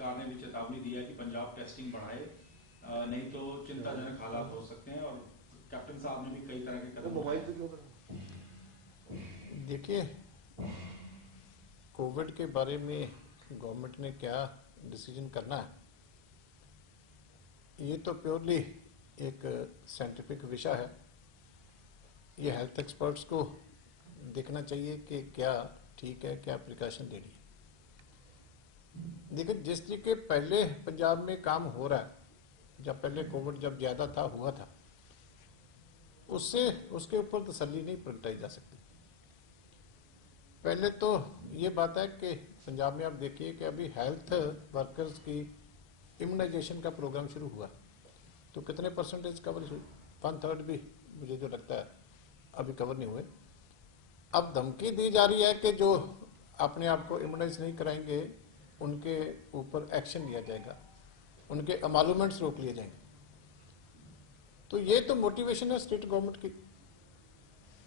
सरकार ने भी चेतावनी दी है कि पंजाब टेस्टिंग बढ़ाए, नहीं तो चिंताजनक हालात हो सकते हैं, और कैप्टन साहब ने भी कई तरह के कदम उठाए। देखिए, कोविड के बारे में गवर्नमेंट ने क्या डिसीजन करना है, ये तो प्योरली एक साइंटिफिक विषय है। ये हेल्थ एक्सपर्ट्स को देखना चाहिए कि क्या ठीक है, क्या प्रिकॉशन ले रही है। देखिए, जिस तरीके पहले पंजाब में काम हो रहा है, जब पहले कोविड जब ज़्यादा था हुआ था, उससे उसके ऊपर तसल्ली नहीं प्रगटाई जा सकती। पहले तो ये बात है कि पंजाब में आप देखिए कि अभी हेल्थ वर्कर्स की इम्यूनाइजेशन का प्रोग्राम शुरू हुआ, तो कितने परसेंटेज कवर हुई? 1/3 भी मुझे जो लगता है अभी कवर नहीं हुए। अब धमकी दी जा रही है कि जो अपने आप को इम्यूनाइज नहीं कराएंगे उनके ऊपर एक्शन लिया जाएगा, उनके अमालूमेंट्स रोक लिए जाएंगे। तो ये तो मोटिवेशन है स्टेट गवर्नमेंट की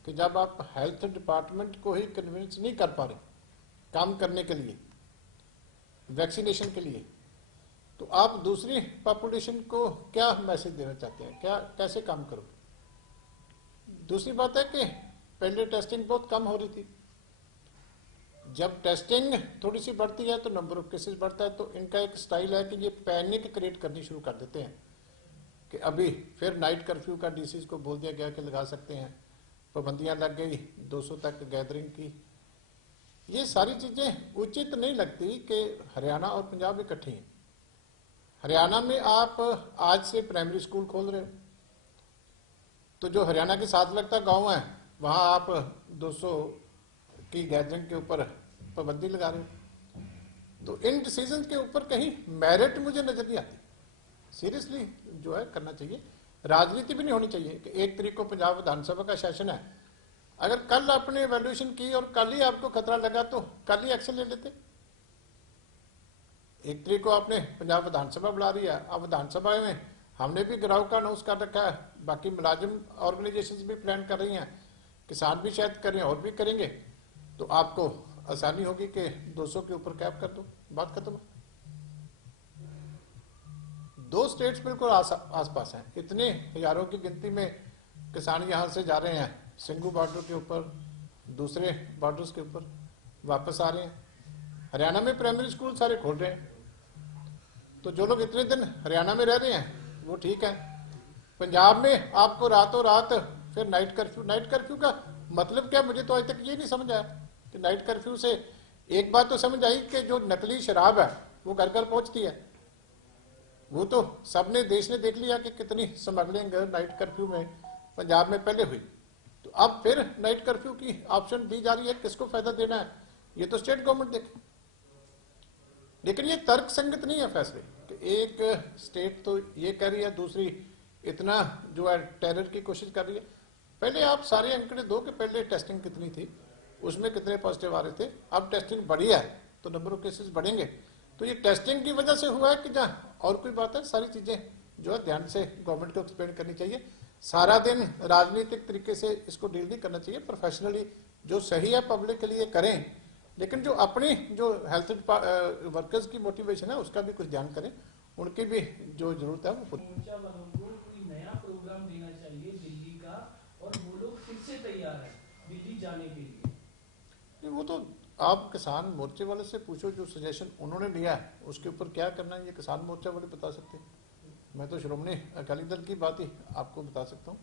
कि जब आप हेल्थ डिपार्टमेंट को ही कन्विंस नहीं कर पा रहे काम करने के लिए, वैक्सीनेशन के लिए, तो आप दूसरी पॉपुलेशन को क्या मैसेज देना चाहते हैं? क्या कैसे काम करो? दूसरी बात है कि पहले टेस्टिंग बहुत कम हो रही थी। जब टेस्टिंग थोड़ी सी बढ़ती है तो नंबर ऑफ केसेस बढ़ता है। तो इनका एक स्टाइल है कि ये पैनिक क्रिएट करनी शुरू कर देते हैं कि अभी फिर नाइट कर्फ्यू का डीसी को बोल दिया गया कि लगा सकते हैं, पाबंदियां लग गई 200 तक गैदरिंग की। ये सारी चीजें उचित नहीं लगती कि हरियाणा और पंजाब इकट्ठी हैं। हरियाणा में आप आज से प्राइमरी स्कूल खोल रहे हो, तो जो हरियाणा के साथ लगता गांव है वहां आप 200 की गैदरिंग के ऊपर पाबंदी लगा रहे हो। तो इन डिसीजन के ऊपर कहीं मेरिट मुझे नजर नहीं आती। सीरियसली जो है करना चाहिए। राजनीति भी नहीं होनी चाहिए कि 1 तारीख को पंजाब विधानसभा का सेशन है, अगर कल आपने एवेल्यूएशन की और कल ही आपको खतरा लगा तो कल ही एक्शन ले लेते। 1 तारीख को आपने पंजाब विधानसभा बुला रही है, अब विधानसभा में हमने भी गिराव का अनाउंस कर रखा है, बाकी मुलाजिम ऑर्गेनाइजेशंस भी प्लान कर रही हैं, किसान भी शायद करें और भी करेंगे, तो आपको आसानी होगी कि 200 के ऊपर कैप कर दो, बात खत्म। 2 स्टेट्स बिल्कुल आसपास हैं, इतने हजारों की गिनती में किसान यहां से जा रहे हैं सिंगू बॉर्डर के ऊपर, दूसरे बॉर्डर्स के ऊपर वापस आ रहे हैं। हरियाणा में प्राइमरी स्कूल सारे खोल रहे हैं, तो जो लोग इतने दिन हरियाणा में रह रहे हैं वो ठीक है। पंजाब में आपको रातों रात फिर नाइट कर्फ्यू का मतलब क्या? मुझे तो आज तक ये नहीं समझ आया कि नाइट कर्फ्यू से एक बात तो समझ आई कि जो नकली शराब है वो घर घर पहुंचती है। वो तो सबने देश ने देख लिया कि कितनी स्मगलिंग नाइट कर्फ्यू में पंजाब में पहले हुई। तो अब फिर नाइट कर्फ्यू की ऑप्शन दी जा रही है, किसको फायदा देना है ये तो स्टेट गवर्नमेंट देखे। लेकिन ये तर्क संगत नहीं है फैसले कि एक स्टेट तो ये कह रही है, दूसरी इतना जो है टेरर की कोशिश कर रही है। पहले आप सारे अंकड़े दो कि पहले टेस्टिंग कितनी थी, उसमें कितने पॉजिटिव आ रहे थे, अब टेस्टिंग बढ़ी है तो नंबर ऑफ केसेस बढ़ेंगे। तो ये टेस्टिंग की वजह से हुआ है कि जहाँ और कोई बात है? सारी चीजें जो है ध्यान से गवर्नमेंट को एक्सप्लेन करनी चाहिए। सारा दिन राजनीतिक तरीके से इसको डील नहीं करना चाहिए, प्रोफेशनली जो सही है पब्लिक के लिए करें, लेकिन जो अपनी जो हेल्थ वर्कर्स की मोटिवेशन है उसका भी कुछ ध्यान करें, उनकी भी जो जरूरत है वो मोर्चा वालों को कोई नया प्रोग्राम देना चाहिए दिल्ली का, और वो लोग फिर से तैयार है दिल्ली जाने के लिए। वो तो आप किसान मोर्चे वाले से पूछो, जो सजेशन उन्होंने लिया है उसके ऊपर क्या करना है ये किसान मोर्चा वाले बता सकते हैं। मैं तो श्रोमणी अकाली दल की बात ही आपको बता सकता हूँ।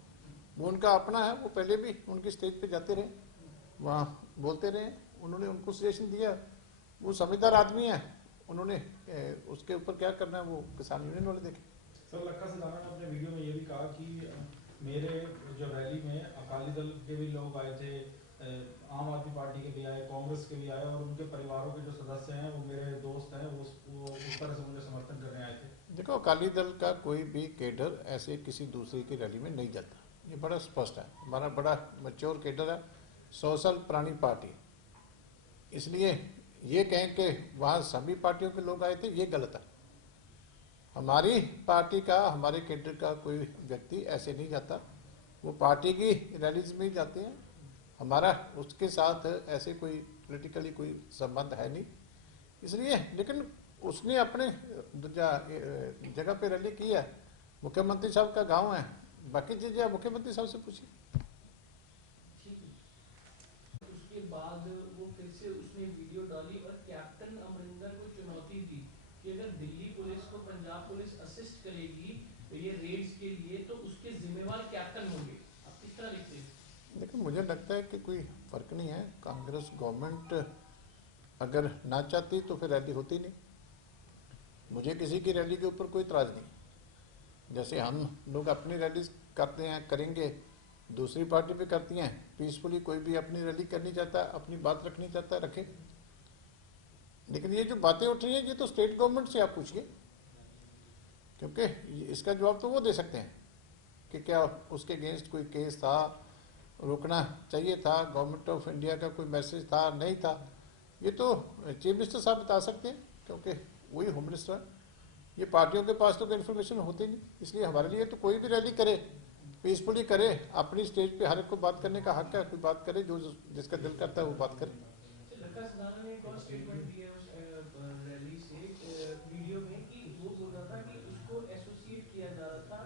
वो उनका अपना है, वो पहले भी उनकी स्टेज पे जाते रहे, वहाँ बोलते रहे, उन्होंने उनको सजेशन दिया, वो समझदार आदमी है, उन्होंने उसके ऊपर क्या करना है वो किसान यूनियन वाले देखे। सर, लक्का सिद्धाना ने अपने वीडियो में ये भी कहा कि मेरे जो रैली में अकाली दल के भी लोग आए थे, आम आदमी पार्टी के भी आए, कांग्रेस के भी आए, और उनके परिवारों के जो सदस्य हैं वो मेरे दोस्त हैं, वो उस तरह से मुझे समर्थन करने आए थे। देखो, अकाली दल का कोई भी केडर ऐसे किसी दूसरे की रैली में नहीं जाता, ये बड़ा स्पष्ट है। हमारा बड़ा मैच्योर केडर है, 100 साल पुरानी पार्टी, इसलिए ये कहें कि वहाँ सभी पार्टियों के लोग आए थे ये गलत है। हमारी पार्टी का, हमारे केडर का कोई व्यक्ति ऐसे नहीं जाता, वो पार्टी की रैलीज में ही जाते हैं। हमारा उसके साथ ऐसे कोई पॉलिटिकली कोई संबंध है नहीं, इसलिए। लेकिन उसने अपने जगह पे रैली की है, मुख्यमंत्री साहब का गांव है, बाकी चीजें आप मुख्यमंत्री साहब से पूछिए। उसके बाद वो फिर से उसने वीडियो डाली और कैप्टन अमरिंदर को चुनौती दी कि अगर दिल्ली पुलिस को पंजाब पुलिस असिस्ट करेगी ये रेड्स के लिए तो उसके जिम्मेवार कैप्टन होंगे। आप किस तरह देखते हैं? लेकिन मुझे लगता है कि कोई फर्क नहीं है, कांग्रेस गवर्नमेंट अगर ना चाहती तो फिर रैली होती नहीं। मुझे किसी की रैली के ऊपर कोई इतराज नहीं। जैसे हम लोग अपनी रैली करते हैं, करेंगे, दूसरी पार्टी भी करती हैं, पीसफुली कोई भी अपनी रैली करनी चाहता है, अपनी बात रखनी चाहता है, रखे। लेकिन ये जो बातें उठ रही हैं ये तो स्टेट गवर्नमेंट से आप पूछिए, क्योंकि इसका जवाब तो वो दे सकते हैं कि क्या उसके अगेंस्ट कोई केस था, रोकना चाहिए था, गवर्नमेंट ऑफ इंडिया का कोई मैसेज था, नहीं था। ये तो चीफ मिनिस्टर साहब बता सकते हैं, क्योंकि वही होम मिनिस्टर है। ये पार्टियों के पास तो इन्फॉर्मेशन होती नहीं, इसलिए हमारे लिए तो कोई भी रैली करे, पीसफुली करे, अपनी स्टेज पे हर एक को बात करने का हक है, कोई बात करे, जो जिसका दिल करता है वो बात करे। लखा सदाना ने एक और स्टेटमेंट दिया है उस रैली से वीडियो में कि वो बोल रहा था कि उसको एसोसिएट किया जा रहा था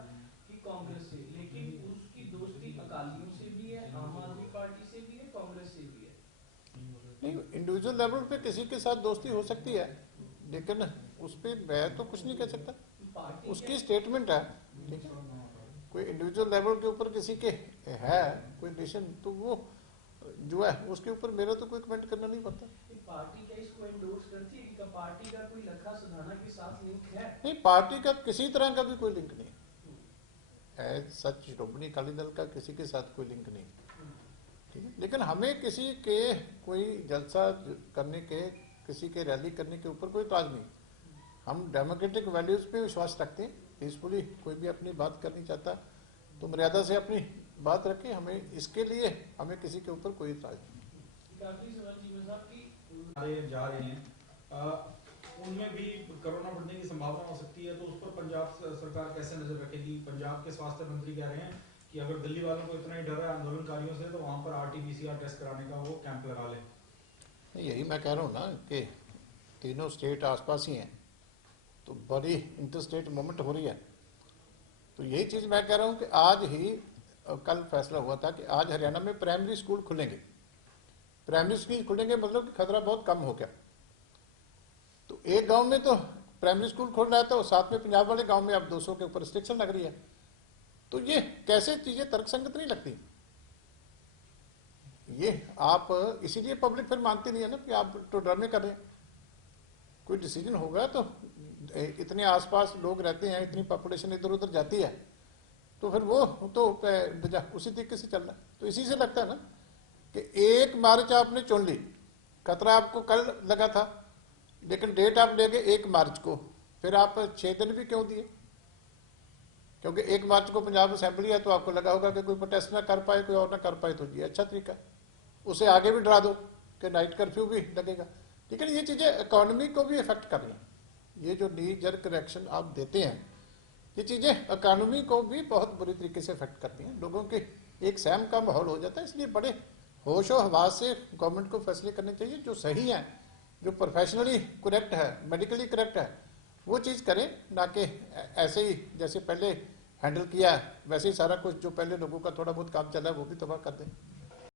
कि कांग्रेस से, लेकिन उसकी दोस्ती अकालियों से भी है, आम आदमी पार्टी से भी है, कांग्रेस से भी है। नहीं, इंडिविजुअल लेवल पे किसी के साथ दोस्ती हो सकती है, लेकिन उस पर मैं तो कुछ नहीं कह सकता, पार्टी उसकी स्टेटमेंट है, ठीक है। कोई इंडिविजुअल लेवल के ऊपर किसी के है कोई रिलेशन तो वो जो है उसके ऊपर मेरा तो कोई कमेंट करना नहीं पड़ता। पार्टी क्या इसको एंडोर्स करती है कि पार्टी का कोई लखा सदाना के साथ लिंक है? नहीं, पार्टी का किसी तरह का भी कोई लिंक नहीं है, सच श्रोमणी अकाली दल का किसी के साथ कोई लिंक नहीं, ठीक है। लेकिन हमें किसी के कोई जलसा करने के, किसी के रैली करने के ऊपर कोई इतराज नहीं। हम डेमोक्रेटिक वैल्यूज पे विश्वास रखते हैं, पीसफुली कोई भी अपनी बात करनी चाहता तो मर्यादा से अपनी बात रखे, हमें इसके लिए हमें किसी के ऊपर कोई इतराज नहीं। आखिरी सवाल जी साहब की जा रहे हैं उनमें भी कोरोना बढ़ने की संभावना हो सकती है, तो उस पर पंजाब सरकार कैसे नजर रखेगी? पंजाब के स्वास्थ्य मंत्री कह रहे हैं कि अगर दिल्ली वालों को इतना ही डर है आंदोलनकारियों से तो वहां पर RT-PCR टेस्ट कराने का वो कैंप लगा ले। यही मैं कह रहा हूँ ना कि तीनों स्टेट आसपास ही हैं, तो बड़ी इंटरस्टेट मूवमेंट हो रही है। तो यही चीज मैं कह रहा हूँ कि आज ही कल फैसला हुआ था कि आज हरियाणा में प्राइमरी स्कूल खुलेंगे। प्राइमरी स्कूल खुलेंगे मतलब कि खतरा बहुत कम हो गया। तो एक गांव में तो प्राइमरी स्कूल खोल रहा है, तो साथ में पंजाब वाले गांव में अब 200 के ऊपर रिस्ट्रिक्शन लग रही है। तो ये कैसे चीजें तर्कसंगत नहीं लगती। ये आप इसीलिए पब्लिक फिर मानती नहीं है ना कि आप तो ड्रामे कर रहे हैं। कोई डिसीजन होगा तो इतने आसपास लोग रहते हैं, इतनी पॉपुलेशन इधर उधर जाती है, तो फिर वो तो उसी तरीके से चलना। तो इसी से लगता है ना कि 1 मार्च आपने चुन ली, खतरा आपको कल लगा था, लेकिन डेट आप ले गए 1 मार्च को, फिर आप 6 दिन भी क्यों दिए? क्योंकि 1 मार्च को पंजाब असेंबली है, तो आपको लगा होगा कि कोई प्रोटेस्ट ना कर पाए, कोई और ना कर पाए, तो ये अच्छा तरीका। उसे आगे भी डरा दो कि नाइट कर्फ्यू भी लगेगा। लेकिन ये चीजें इकोनॉमी को भी इफेक्ट कर रही हैं। ये जो नी जर्क रिएक्शन आप देते हैं, ये चीजें इकोनॉमी को भी बहुत बुरी तरीके से इफेक्ट करती हैं। लोगों के एक सहम का माहौल हो जाता है। इसलिए बड़े होशो हवास से गवर्नमेंट को फैसले करने चाहिए जो सही है, जो प्रोफेशनली करेक्ट है, मेडिकली करेक्ट है, वो चीज करें, ना कि ऐसे ही जैसे पहले हैंडल किया वैसे ही सारा कुछ जो पहले लोगों का थोड़ा बहुत काम चला है वो भी तबाह कर दें।